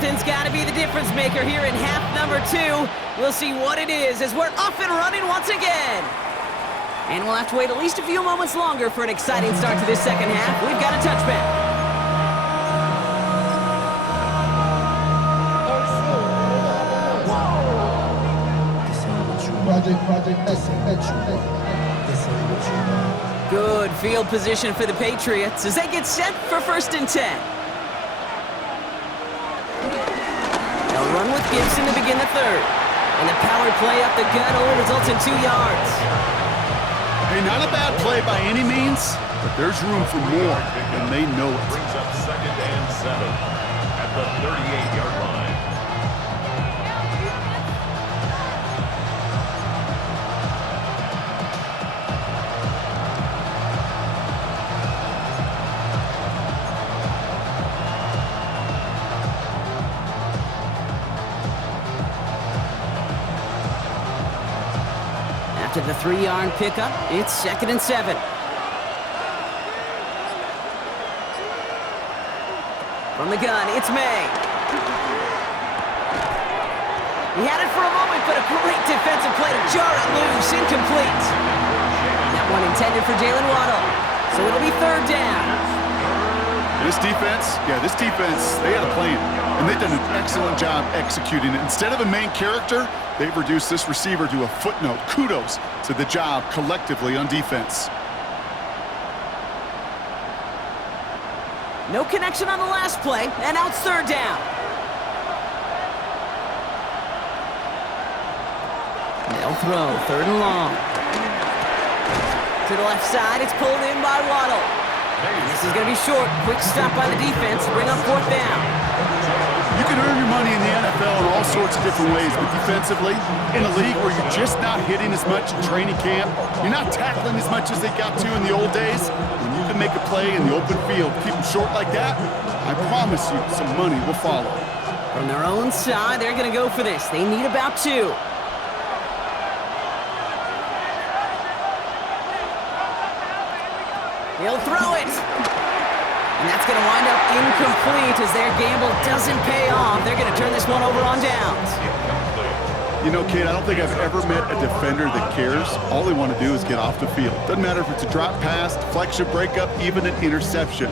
Something's got to be the difference maker here in half number 2. We'll see what it is as we're off and running once again. And we'll have to wait at least a few moments longer for an exciting start to this second half. We've got a touchback. Good field position for the Patriots as they get set for 1st and 10. They'll run with Gibson to begin the 3rd. And the power play up the gut only results in 2 yards. Hey, not a bad play by any means, but there's room for more, and they know it. Brings up 2nd and 7 at the 38-yard line. After the 3-yard pickup, it's 2nd and 7. From the gun, it's May. He had it for a moment, but a great defensive play to jar it loose, incomplete. That one intended for Jalen Waddle, so it'll be 3rd down. This defense, they had a plan, and they've done an excellent job executing it. Instead of a main character, they've reduced this receiver to a footnote. Kudos to the job collectively on defense. No connection on the last play, and now it's 3rd down. They'll throw, 3rd and long. To the left side, it's pulled in by Waddle. This is going to be short. Quick stop by the defense to bring up 4th down. You can earn your money in the NFL in all sorts of different ways, but defensively, in a league where you're just not hitting as much in training camp, you're not tackling as much as they got to in the old days, when you can make a play in the open field, keep them short like that, I promise you some money will follow. From their own side, they're going to go for this. They need about 2. He'll throw it. And that's going to wind up incomplete as their gamble doesn't pay off. They're going to turn this one over on downs. You know, kid, I don't think I've ever met a defender that cares. All they want to do is get off the field. Doesn't matter if it's a drop pass, deflection, breakup, even an interception.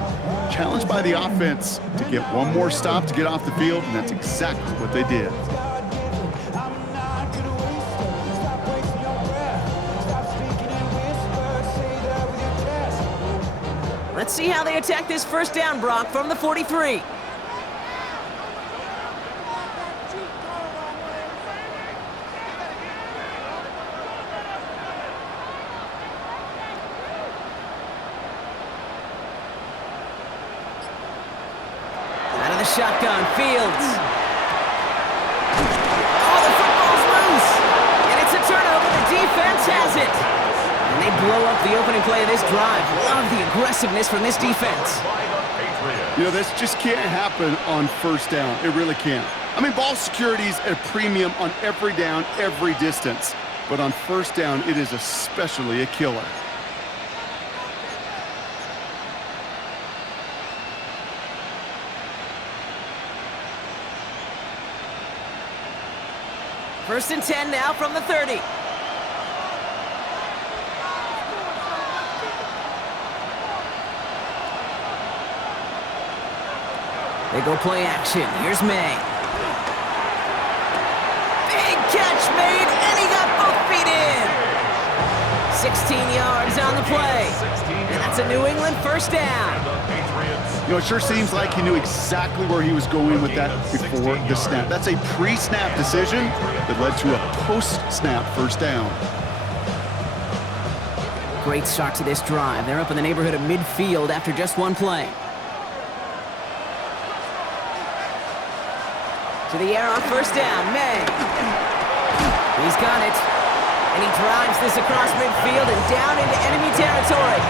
Challenged by the offense to get one more stop to get off the field, and that's exactly what they did. Let's see how they attack this 1st down, Brock, from the 43. Out of the shotgun, Fields. Oh, the football's loose. And it's a turnover. The defense has it. And they blow up the opening play of this drive. Love the aggressiveness from this defense. You know, this just can't happen on 1st down. It really can't. I mean, ball security's at a premium on every down, every distance. But on 1st down, it is especially a killer. First and 10 now from the 30. They go play action. Here's May. Big catch made, and he got both feet in. 16 yards on the play. And that's a New England 1st down. You know, it sure seems like he knew exactly where he was going with that before the snap. That's a pre-snap decision that led to a post-snap 1st down. Great start to this drive. They're up in the neighborhood of midfield after just one play. To the air on 1st down, May. He's got it. And he drives this across midfield and down into enemy territory.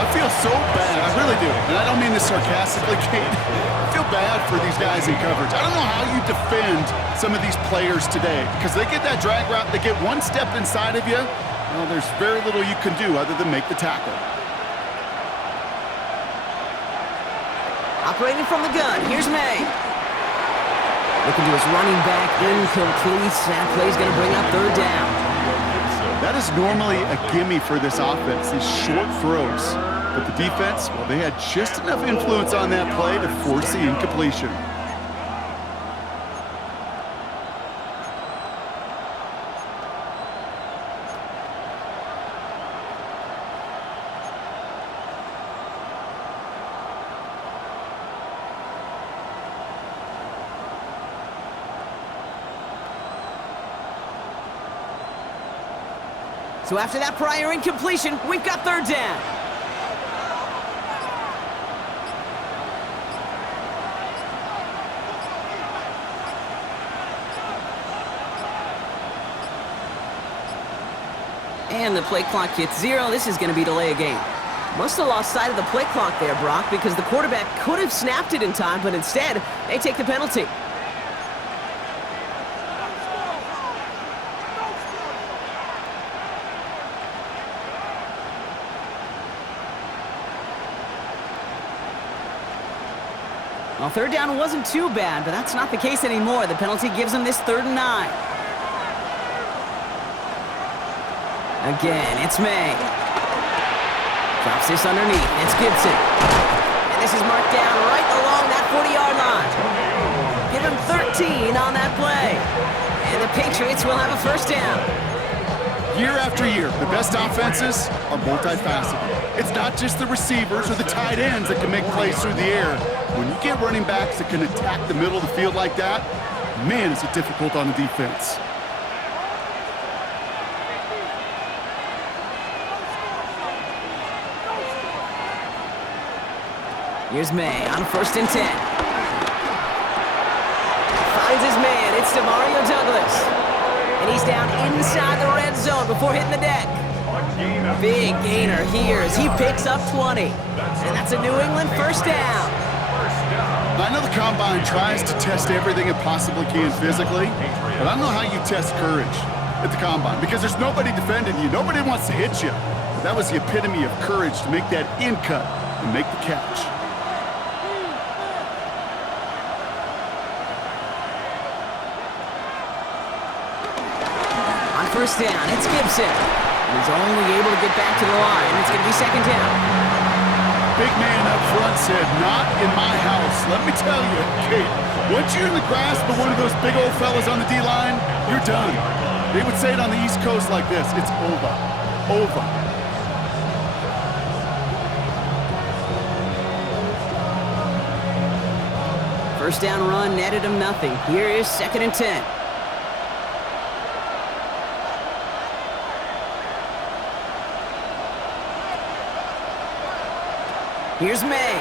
I feel so bad, I really do. And I don't mean this sarcastically, Kate. I feel bad for these guys in coverage. I don't know how you defend some of these players today, because they get that drag route, they get one step inside of you, well, there's very little you can do other than make the tackle. Operating from the gun, here's May. Looking to his running back, incomplete. That play's going to bring up third down. That is normally a gimme for this offense, these short throws. But the defense, well, they had just enough influence on that play to force the incompletion. So after that prior incompletion, we've got third down. And the play clock hits 0. This is going to be delay a game. Must have lost sight of the play clock there, Brock, because the quarterback could have snapped it in time, but instead, they take the penalty. Well, third down wasn't too bad, but that's not the case anymore. The penalty gives them this 3rd and 9. Again, it's May. Drops this underneath. It's Gibson. And this is marked down right along that 40-yard line. Give him 13 on that play. And the Patriots will have a first down. Year after year, the best offenses are multifaceted. It's not just the receivers or the tight ends that can make plays through the air. When you get running backs that can attack the middle of the field like that, man, is it difficult on the defense. Here's May on 1st and 10. Finds his man. It's Demario Douglas. And he's down inside the red zone before hitting the deck. Big gainer here as he picks up 20. And that's a New England first down. I know the Combine tries to test everything it possibly can physically, but I don't know how you test courage at the Combine because there's nobody defending you. Nobody wants to hit you. But that was the epitome of courage to make that in cut and make the catch. First down, it's Gibson. He's only able to get back to the line. It's going to be 2nd down. Big man up front said, not in my house. Let me tell you, Kate, once you're in the grasp of one of those big old fellas on the D-line, you're done. They would say it on the East Coast like this, it's over. Over. First down run netted him nothing. Here is 2nd and 10. Here's May.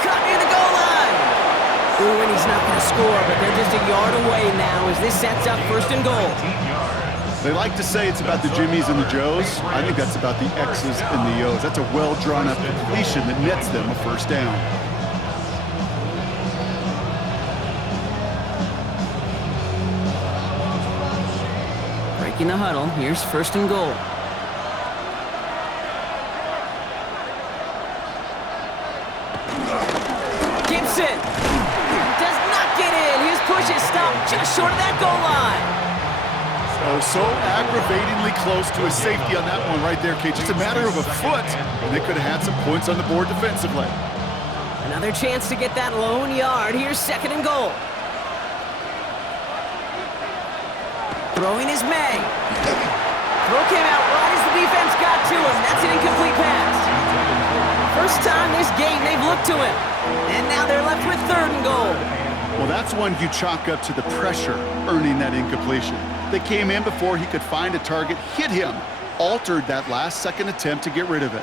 Caught near the goal line. Ooh, and he's not going to score, but they're just a yard away now as this sets up 1st and goal. They like to say it's about the Jimmies and the Joes. I think that's about the X's and the O's. That's a well-drawn-up completion that nets them a first down. Breaking the huddle. Here's 1st and goal. Does not get in. His push is stopped just short of that goal line. So aggravatingly close to a safety on that one right there, Kate. Just a matter of a foot, and they could have had some points on the board defensively. Another chance to get that lone yard. Here's 2nd and goal. Throwing is May. Throw came out right as the defense got to him. That's an incomplete pass. First time this game they've looked to him. And now they're left with 3rd and goal. Well, that's one you chalk up to the pressure earning that incompletion. They came in before he could find a target, hit him, altered that last-second attempt to get rid of it.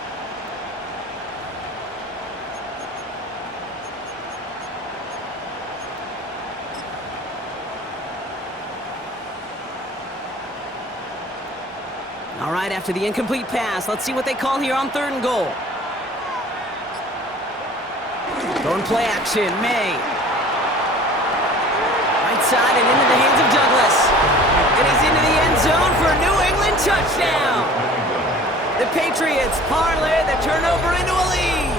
All right, after the incomplete pass, let's see what they call here on 3rd and goal. Going play action, May. Right side and into the hands of Douglas. And he's into the end zone for a New England touchdown. The Patriots parlay the turnover into a lead.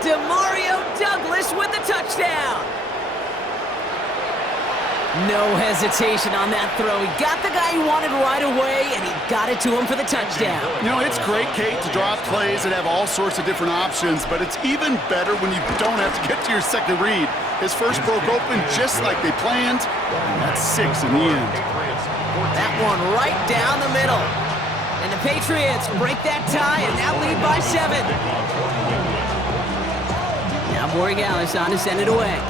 Demario Douglas with the No hesitation on that throw. He got the guy he wanted right away, and he got it to him for the touchdown. You know, it's great, Kate, to draw up plays and have all sorts of different options, but it's even better when you don't have to get to your second read. His first broke open just like they planned, and that's 6 in the end. That one right down the middle. And the Patriots break that tie and now lead by 7. Now Borregales on to send it away.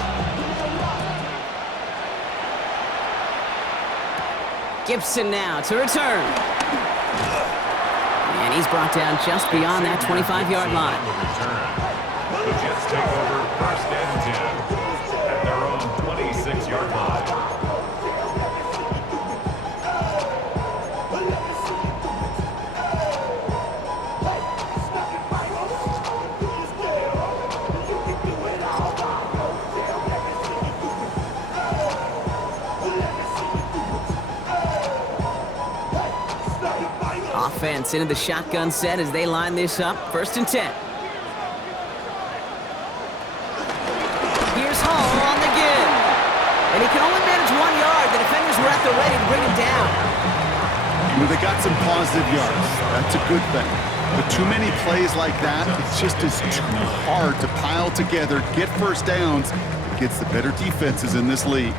Gibson now to return. And he's brought down just beyond that 25-yard line. The Jets take over 1st and 10 at their own 26-yard line. Offense into the shotgun set as they line this up. 1st and 10. Here's Hall on the give. And he can only manage 1 yard. The defenders were at the ready to bring him down. Well, they got some positive yards. That's a good thing. But too many plays like that, it just is too hard to pile together, get first downs against the better defenses in this league.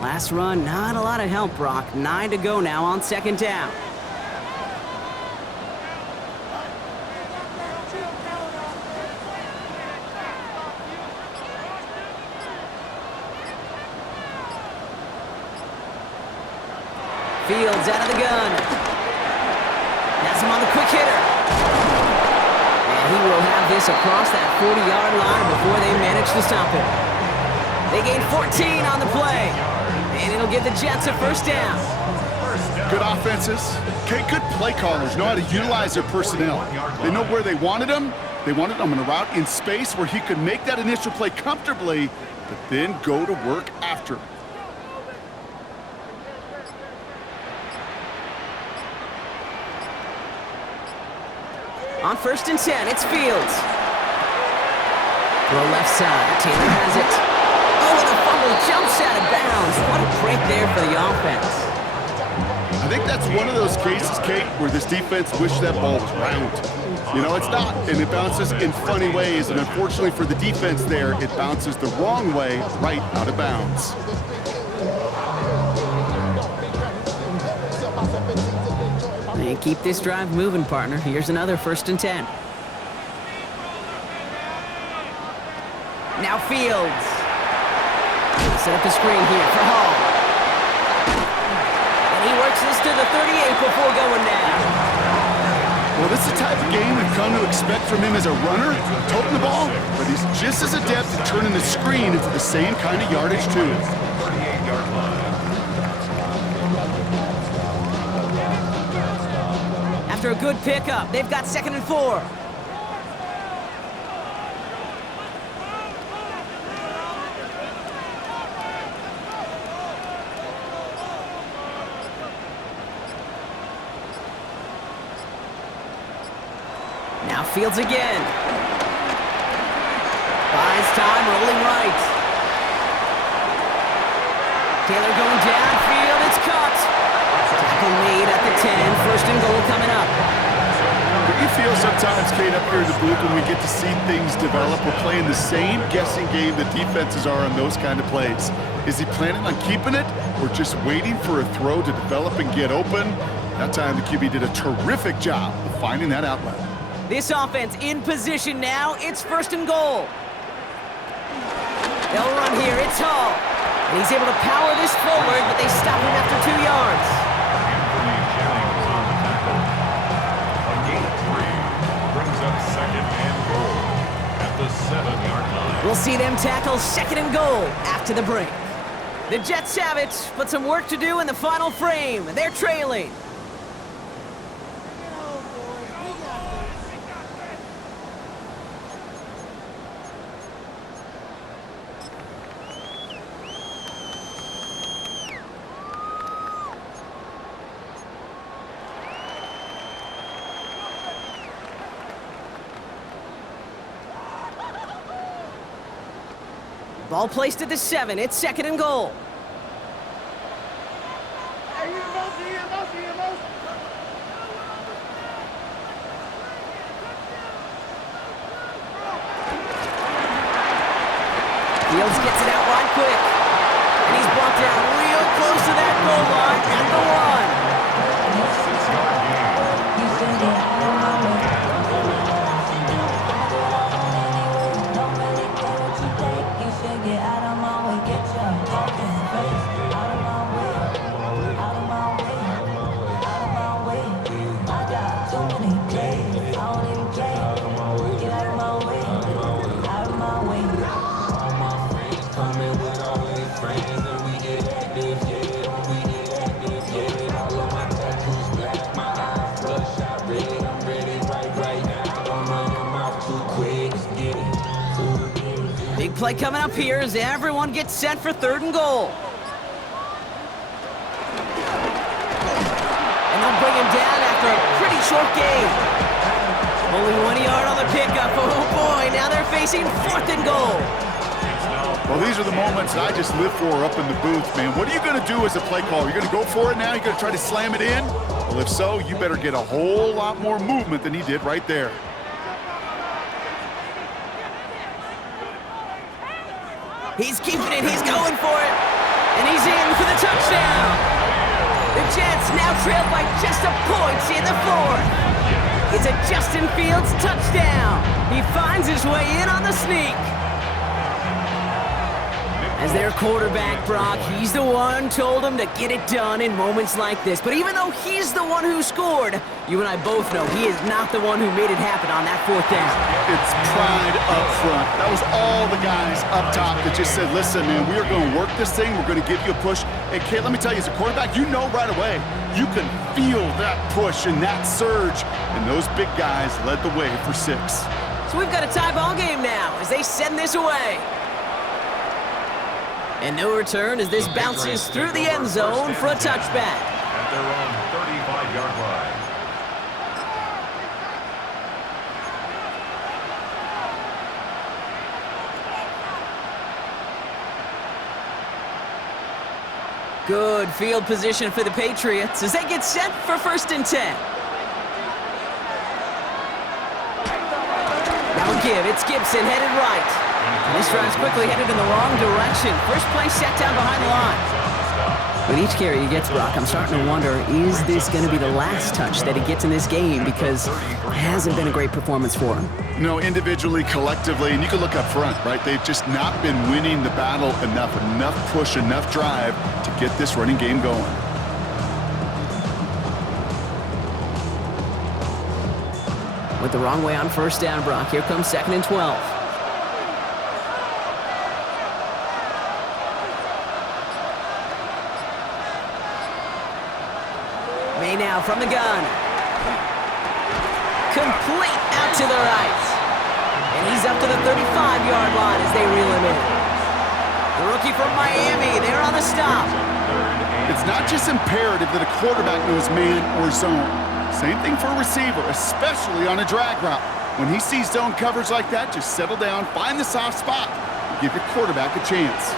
Last run, not a lot of help, Brock. 9 to go now on 2nd down. Fields out of the gun. That's him on the quick hitter. And he will have this across that 40-yard line before they manage to stop him. They gain 14 on the play. And it'll give the Jets a 1st down. Good offenses. Okay, good play callers know how to utilize their personnel. They know where they wanted them. They wanted them on a route in space where he could make that initial play comfortably, but then go to work after. On 1st and 10, it's Fields. Throw left side. Taylor has it. Oh, and the fumble jumps out of bounds. What a break there for the offense. I think that's one of those cases, Kate, where this defense wished that ball was round. You know, it's not, and it bounces in funny ways, and unfortunately for the defense there, it bounces the wrong way right out of bounds. And keep this drive moving, partner. Here's another 1st and 10. Now Fields. Set up a screen here for Hall. And he works this to the 38 before going down. Well, this is the type of game we've come to expect from him as a runner, toting the ball, but he's just as adept at turning the screen into the same kind of yardage, too. 38-yard line. After a good pickup, they've got 2nd and 4. Now Fields again. Buys time, rolling right. Taylor going downfield, it's caught. Tackle made at the 10, 1st and goal coming up. But you feel sometimes, Kate, up here in the booth when we get to see things develop, we're playing the same guessing game that defenses are on those kind of plays. Is he planning on keeping it or just waiting for a throw to develop and get open? That time the QB did a terrific job of finding that outlet. This offense in position now. It's 1st and goal. They'll run here. It's Hall. And he's able to power this forward, but they stop him after 2 yards. Anthony Jennings on the tackle. A gain of 3 brings up 2nd and goal at the 7-yard line. We'll see them tackle 2nd and goal after the break. The Jets have it, but some work to do in the final frame. They're trailing. Ball placed at the 7. It's 2nd and goal. Fields gets it out wide quick. And he's brought down real close to that goal line at the 1. Big play coming up here as everyone gets set for 3rd and goal. And they'll bring him down after a pretty short game. Only 1 yard on the pickup. Oh boy, now they're facing 4th and goal. Well, these are the moments that I just live for up in the booth, man. What are you going to do as a play caller? You're going to go for it now? You're going to try to slam it in? Well, if so, you better get a whole lot more movement than he did right there. He's keeping it, he's going for it, and he's in for the touchdown. The Jets now trail by just a point in the 4th. It's a Justin Fields touchdown. He finds his way in on the sneak. As their quarterback, Brock, he's the one told him to get it done in moments like this. But even though he's the one who scored, you and I both know he is not the one who made it happen on that 4th down. It's pride up front. That was all the guys up top that just said, listen, man, we are going to work this thing. We're going to give you a push. And, Kate, let me tell you, as a quarterback, you know right away, you can feel that push and that surge. And those big guys led the way for 6. So we've got a tie ball game now as they send this away. And no return as this bounces through the end zone for a touchback. At their own 35-yard line. Good field position for the Patriots as they get set for 1st and 10. Now a give. It's Gibson headed right. And this drive's quickly headed in the wrong direction. First play set down behind the line. With each carry he gets, Brock, I'm starting to wonder, is this going to be the last touch that he gets in this game? Because it hasn't been a great performance for him. No, individually, collectively, and you can look up front, right? They've just not been winning the battle enough push, enough drive to get this running game going. Went the wrong way on 1st down, Brock. Here comes 2nd and 12. May now from the gun. Complete out to the right. And he's up to the 35-yard line as they reel him in. The rookie from Miami, they're on the stop. It's not just imperative that a quarterback knows man or zone. Same thing for a receiver, especially on a drag route. When he sees zone coverage like that, just settle down, find the soft spot, and give your quarterback a chance.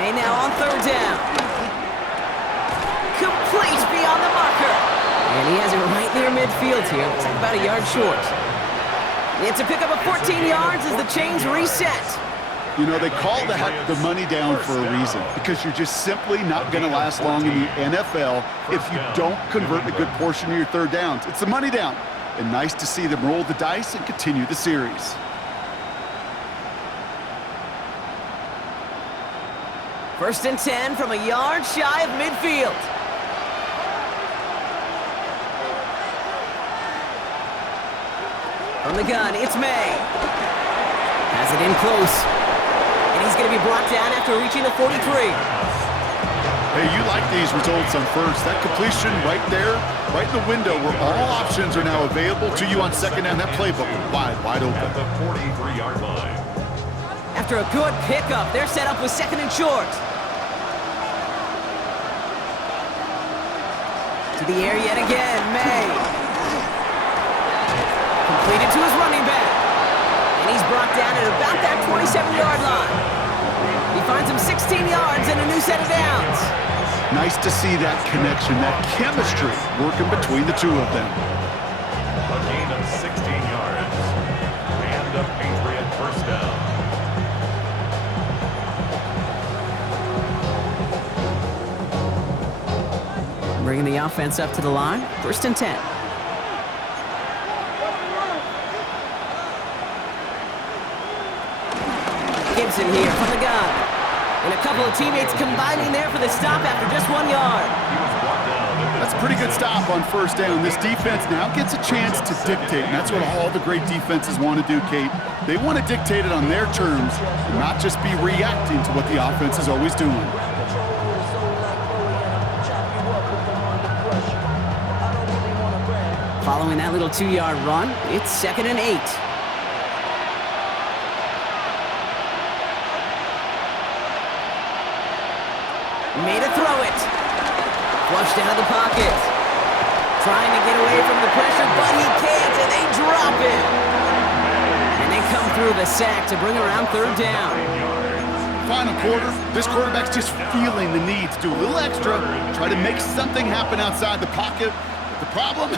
May now on 3rd down. Complete beyond the marker. And he has it right near midfield here. Looks like about a yard short. It's a pickup of 14 yards as the chains reset. You know, they call that the money down for a reason, because you're just simply not going to last long in the NFL if you don't convert a good portion of your 3rd downs. It's the money down. And nice to see them roll the dice and continue the series. First and 10 from a yard shy of midfield. From the gun, it's May. Has it in close. And he's going to be brought down after reaching the 43. Hey, you like these results on 1st. That completion right there, right in the window where all options are now available to you on 2nd down. That playbook wide open. At the 43-yard line. After a good pickup, they're set up with 2nd and short. To the air yet again, May. 16 yards and a new set of downs. Nice to see that connection, that chemistry working between the two of them. A gain of 16 yards. And a Patriot first down. Bringing the offense up to the line. 1st and 10. Gibson here from the gun. And a couple of teammates combining there for the stop after just 1 yard. That's a pretty good stop on 1st down. This defense now gets a chance to dictate, and that's what all the great defenses want to do, Kate. They want to dictate it on their terms and not just be reacting to what the offense is always doing. Following that little 2-yard run, it's 2nd and 8. Made a throw it. Flushed out of the pocket. Trying to get away from the pressure, but he can't, and they drop it. And they come through the sack to bring around 3rd down. Final quarter, this quarterback's just feeling the need to do a little extra, try to make something happen outside the pocket. But the problem,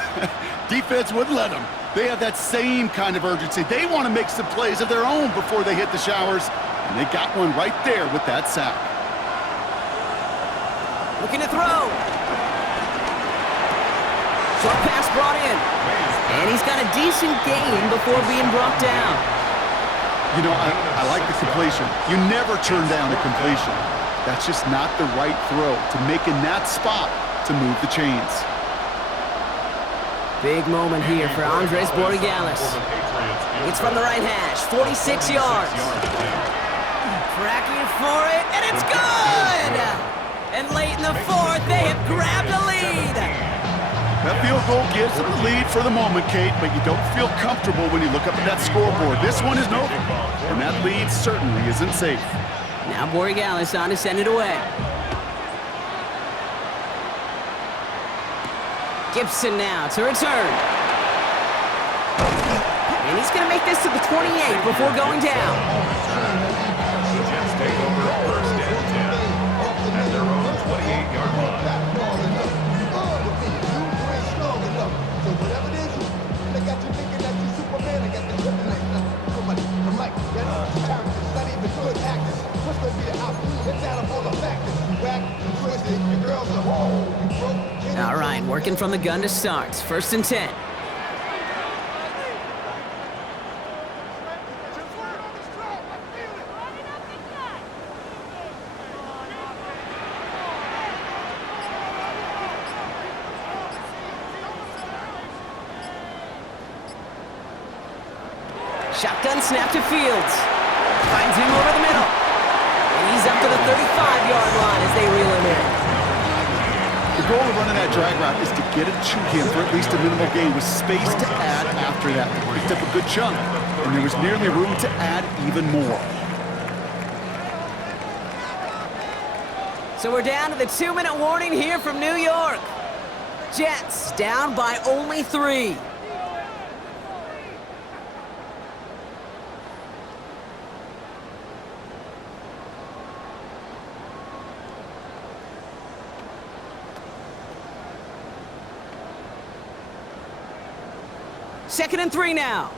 defense wouldn't let them. They have that same kind of urgency. They want to make some plays of their own before they hit the showers, and they got one right there with that sack. Looking to throw. Short pass brought in. And he's got a decent gain before being brought down. You know, I like the completion. You never turn down a completion. That's just not the right throw to make in that spot to move the chains. Big moment here for Andres Borregales. It's from the right hash, 46 yards. Tracking for it, and it's good! And late in the 4th, they have grabbed a lead. That field goal gives them the lead for the moment, Kate, but you don't feel comfortable when you look up at that scoreboard. This one is over, and that lead certainly isn't safe. Now Borregales on to send it away. Gibson now to return. And he's going to make this to the 28 before going down. The Jets take over 1st and 10 at their own 28-yard line. All right, working from the gun to start. 1st and 10. Shotgun snap to Fields. Finds him over the middle. And he's up to the 35-yard line as they reel him in. The goal of running that drag route is to get it to him for at least a minimal gain with space to add after that. They picked up a good chunk, and there was nearly room to add even more. So we're down to the 2-minute warning here from New York. Jets down by only 3. Second and 3 now.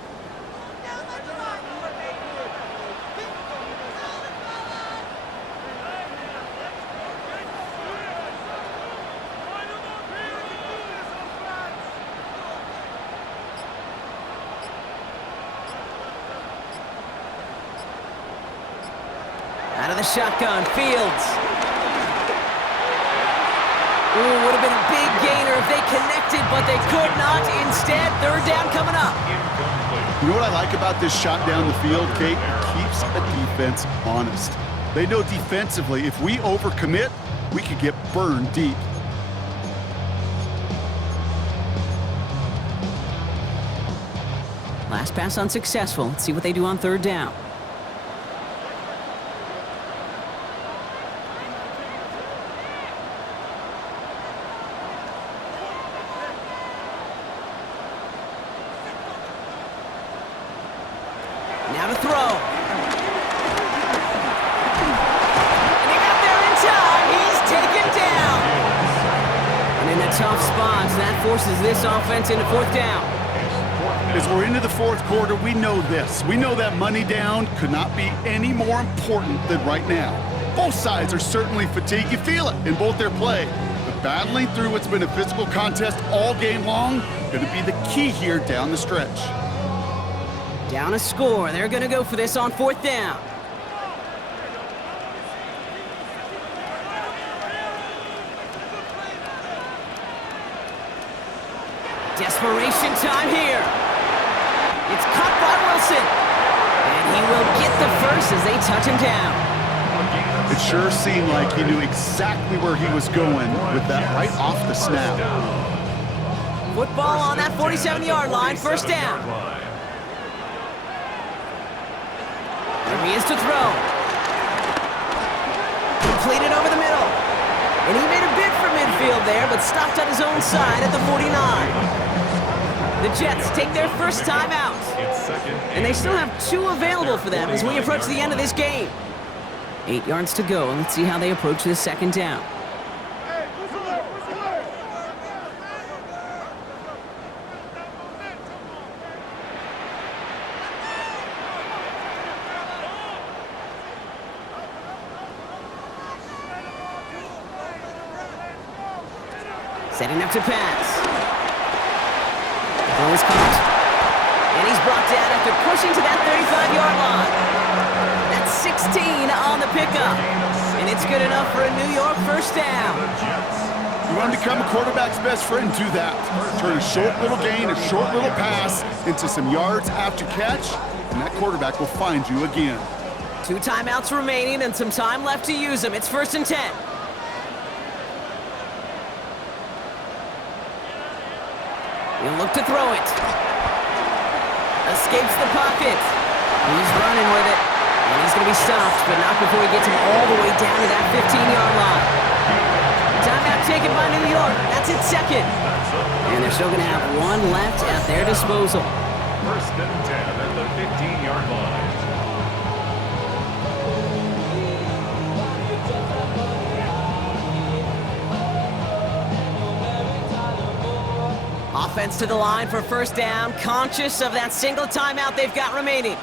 Out of the shotgun, Fields. Ooh, would have been a big gainer if they connected, but they could not. Instead, 3rd down coming up. You know what I like about this shot down the field, Kate? It keeps a defense honest. They know defensively, if we overcommit, we could get burned deep. Last pass unsuccessful. Let's see what they do on 3rd down. Now to throw. tough spots. That forces this offense into fourth down. As we're into the fourth quarter, we know this. We know that money down could not be any more important than right now. Both sides are certainly fatigued. You feel it in both their play. But battling through what's been a physical contest all game long, going to be the key here down the stretch. Down a score. They're going to go for this on fourth down. Desperation time here. It's caught by Wilson. And he will get the first as they touch him down. It sure seemed like he knew exactly where he was going with that right off the snap. Football on that 47-yard line, first down. There he is to throw. Completed over the middle. And he made a bid for midfield there, but stopped on his own side at the 49. The Jets take their first time out. And they still have 2 available for them as we approach the end of this game. 8 yards to go, and let's see how they approach this second down. Setting up to pass. Ball is caught. And he's brought down after pushing to that 35-yard line. That's 16 on the pickup. And it's good enough for a New York first down. You want to become a quarterback's best friend, do that. Turn a short little gain, a short little pass into some yards after catch, and that quarterback will find you again. 2 timeouts remaining and some time left to use them. It's 1st and 10. He'll look to throw it. Escapes the pocket. He's running with it. And he's going to be stopped, but not before he gets him all the way down to that 15-yard line. Timeout taken by New York. That's its second. And they're still going to have 1 left at their disposal. 1st and 10 at the 15-yard line. Offense to the line for first down, conscious of that single timeout they've got remaining.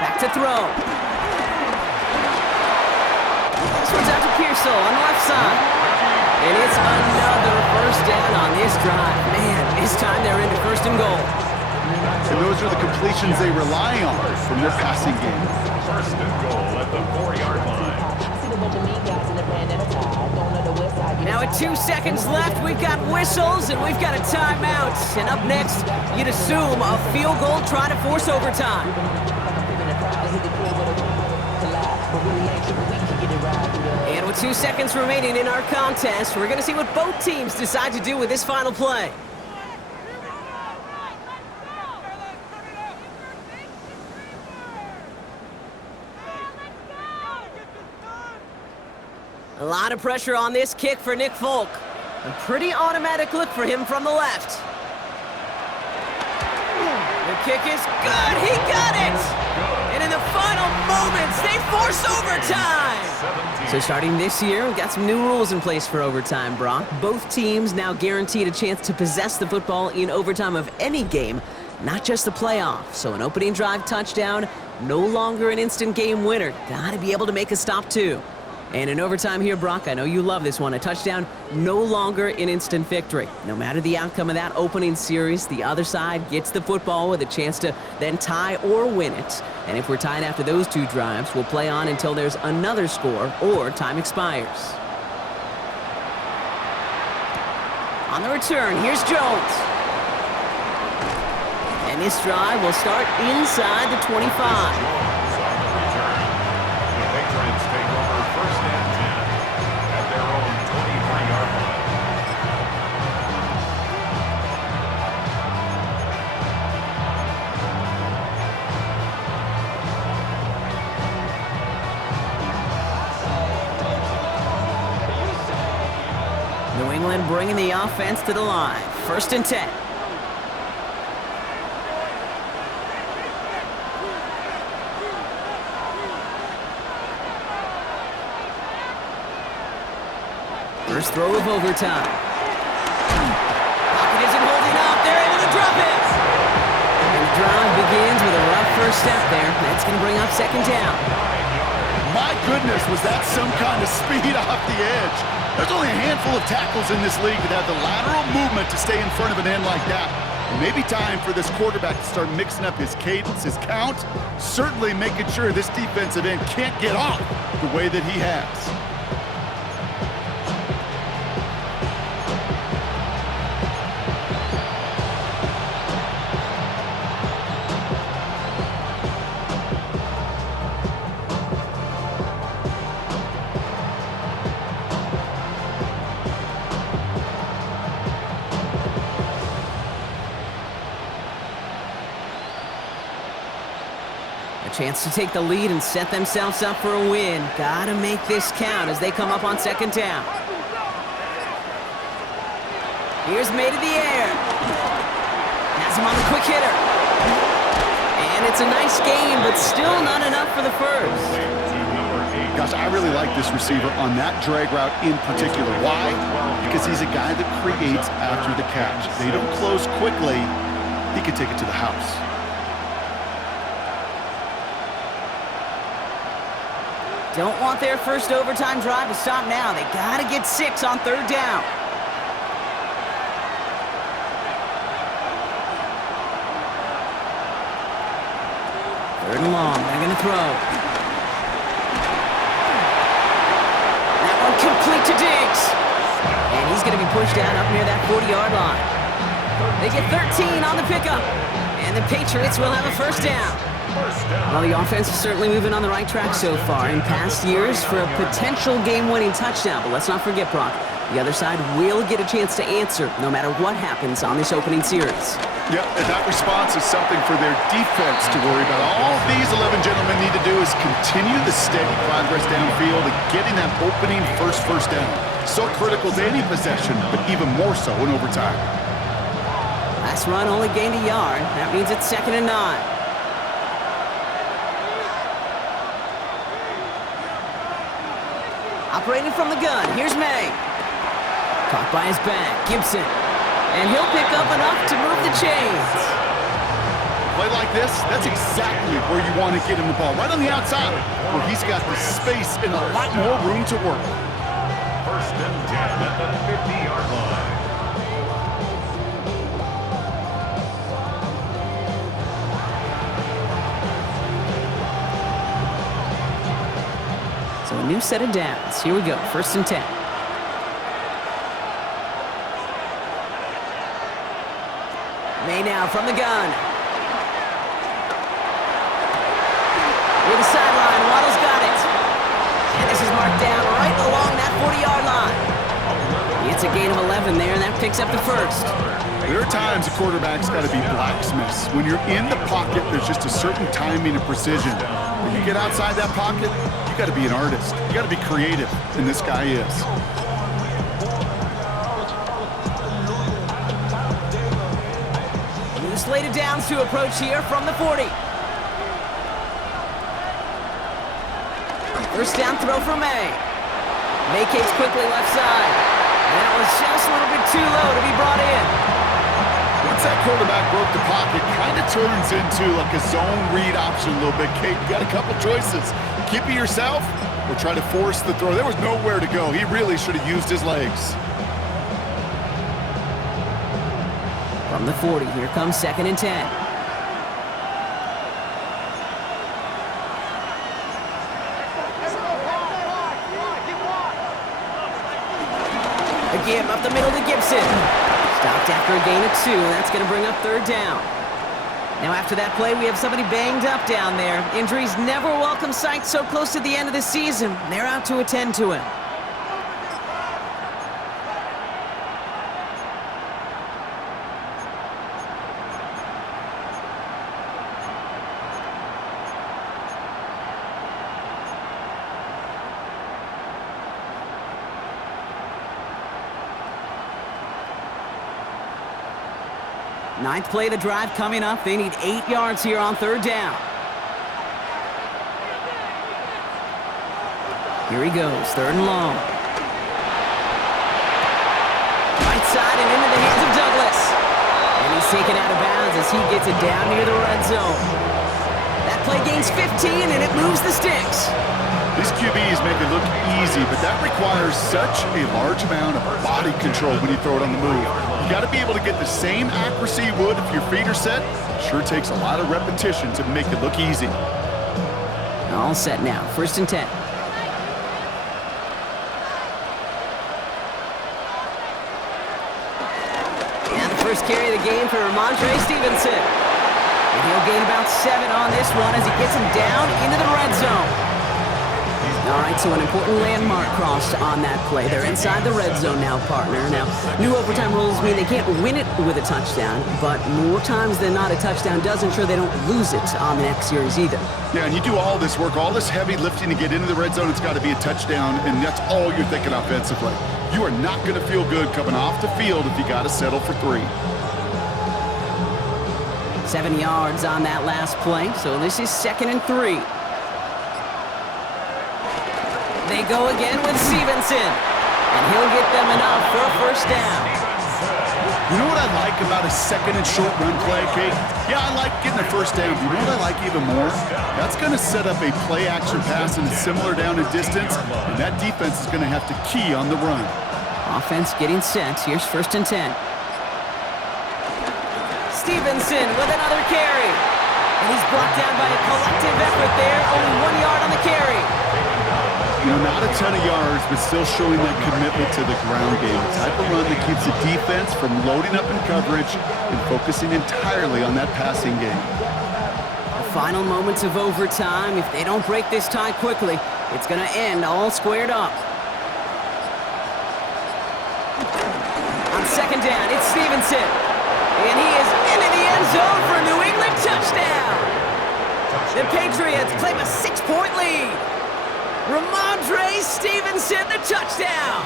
Back to throw. On the left side. And it's another first down on this drive. Man, this time they're into 1st and goal. And those are the completions they rely on from their passing game. 1st and goal at the 4-yard line. Now with 2 seconds left, we've got whistles and we've got a timeout. And up next, you'd assume a field goal trying to force overtime. And with 2 seconds remaining in our contest, we're going to see what both teams decide to do with this final play. A lot of pressure on this kick for Nick Folk. A pretty automatic look for him from the left. The kick is good. He got it. And in the final moments, they force overtime. So starting this year, we've got some new rules in place for overtime, Brock. Both teams now guaranteed a chance to possess the football in overtime of any game, not just the playoff. So an opening drive touchdown, no longer an instant game winner. Got to be able to make a stop too. And in overtime here, Brock, I know you love this one. A touchdown, no longer an instant victory. No matter the outcome of that opening series, the other side gets the football with a chance to then tie or win it. And if we're tied after those 2 drives, we'll play on until there's another score or time expires. On the return, here's Jones. And this drive will start inside the 25. Patriots take over 1st and 10 at their own 23-yard line. New England bringing the offense to the line. 1st and 10. First throw of overtime. Pocket isn't holding up. They're able to drop it. And the drive begins with a rough first step there. That's going to bring up 2nd down. My goodness, was that some kind of speed off the edge? There's only a handful of tackles in this league that have the lateral movement to stay in front of an end like that. It may be time for this quarterback to start mixing up his cadence, his count, certainly making sure this defensive end can't get off the way that he has. Chance to take the lead and set themselves up for a win. Gotta make this count as they come up on 2nd down. Here's made in the air. Has him on the quick hitter. And it's a nice game, but still not enough for the first. Gosh, I really like this receiver on that drag route in particular. Why? Because he's a guy that creates after the catch. They don't close quickly. He could take it to the house. Don't want their first overtime drive to stop now. They gotta get 6 on 3rd down. Third and long, they're gonna throw. That one complete to Diggs. And he's gonna be pushed down up near that 40-yard line. They get 13 on the pickup. And the Patriots will have a 1st down. Well, the offense is certainly moving on the right track so far in past years for a potential game-winning touchdown. But let's not forget, Brock, the other side will get a chance to answer no matter what happens on this opening series. Yep, and that response is something for their defense to worry about. All these 11 gentlemen need to do is continue the steady progress downfield and getting that opening first down. So critical to any possession, but even more so in overtime. Last run only gained a yard. That means it's 2nd and 9. Operating from the gun, here's May. Caught by his back, Gibson. And he'll pick up enough to move the chains. Play like this, that's exactly where you want to get him the ball. Right on the outside, where he's got the space and a lot more room to work. 1st and 10 at the 50-yard line. So a new set of downs. Here we go, 1st and 10. May now from the gun. Near the sideline, Waddle's got it. And this is marked down right along that 40-yard line. It's a gain of 11 there, and that picks up the 1st. There are times a quarterback's got to be blacksmiths. When you're in the pocket, there's just a certain timing and precision. When you get outside that pocket, you got to be an artist. You got to be creative, and this guy is. New slate of downs to approach here from the 40. 1st down throw for May. Vacates quickly left side. And that was just a little bit too low to be brought in. Once that quarterback broke the pocket, kind of turns into like a zone read option a little bit. Kate, you got a couple choices. Keep it yourself or try to force the throw. There was nowhere to go. He really should have used his legs. From the 40, here comes 2nd and 10. Again, up the middle to Gibson. Stopped after a gain of 2, and that's going to bring up 3rd down. Now after that play, we have somebody banged up down there. Injuries never a welcome sight so close to the end of the season. They're out to attend to him. Ninth play of the drive coming up. They need 8 yards here on third down. Here he goes, third and long. Right side and into the hands of Douglas. And he's taken out of bounds as he gets it down near the red zone. That play gains 15 and it moves the sticks. These QBs make it look easy, but that requires such a large amount of body control when you throw it on the move. You got to be able to get the same accuracy you would if your feet are set. Sure takes a lot of repetition to make it look easy. All set now, 1st and 10. First carry of the game for Ramondre Stevenson. And he'll gain about 7 on this one as he gets him down into the red zone. All right, so an important landmark crossed on that play. They're inside the red zone now, partner. Now, new overtime rules mean they can't win it with a touchdown, but more times than not, a touchdown does ensure they don't lose it on the next series either. Yeah, and you do all this work, all this heavy lifting to get into the red zone, it's got to be a touchdown, and that's all you're thinking offensively. You are not going to feel good coming off the field if you got to settle for 3. 7 yards on that last play, so this is 2nd and 3. They go again with Stevenson, and he'll get them enough for a first down. You know what I like about a 2nd and short run play, Kate? Yeah, I like getting a first down. You know what I like even more? That's going to set up a play-action pass in a similar down and distance, and that defense is going to have to key on the run. Offense getting set. Here's 1st and 10. Stevenson with another carry. And he's brought down by a collective effort there. Only 1 yard on the carry. You know, not a ton of yards, but still showing that commitment to the ground game. The type of run that keeps the defense from loading up in coverage and focusing entirely on that passing game. The final moments of overtime. If they don't break this tie quickly, it's going to end all squared up. On 2nd down, it's Stevenson. And he is into the end zone for a New England touchdown. The Patriots claim a 6-point lead. Ramondre Stevenson, the touchdown.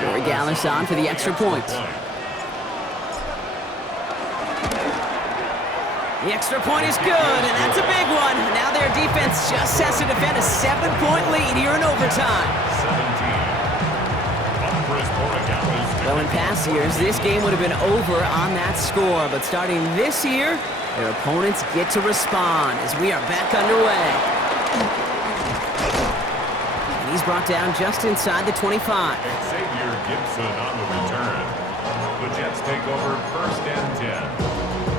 Corey Gallis on for the extra point. The extra point is good, and that's a big one. Now their defense just has to defend a 7-point lead here in overtime. Well, in past years, this game would have been over on that score, but starting this year, their opponents get to respond as we are back underway. And he's brought down just inside the 25. Xavier Gibson on the return. The Jets take over 1st and 10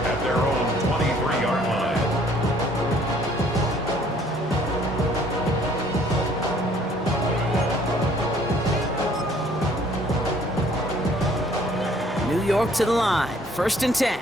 at their own 23-yard line. New York to the line, 1st and 10.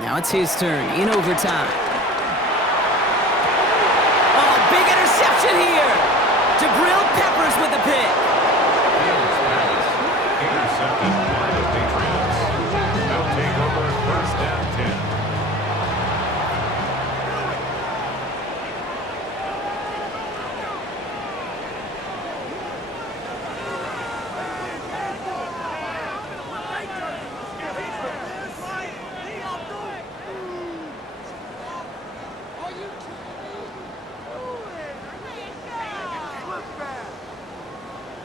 Now it's his turn in overtime.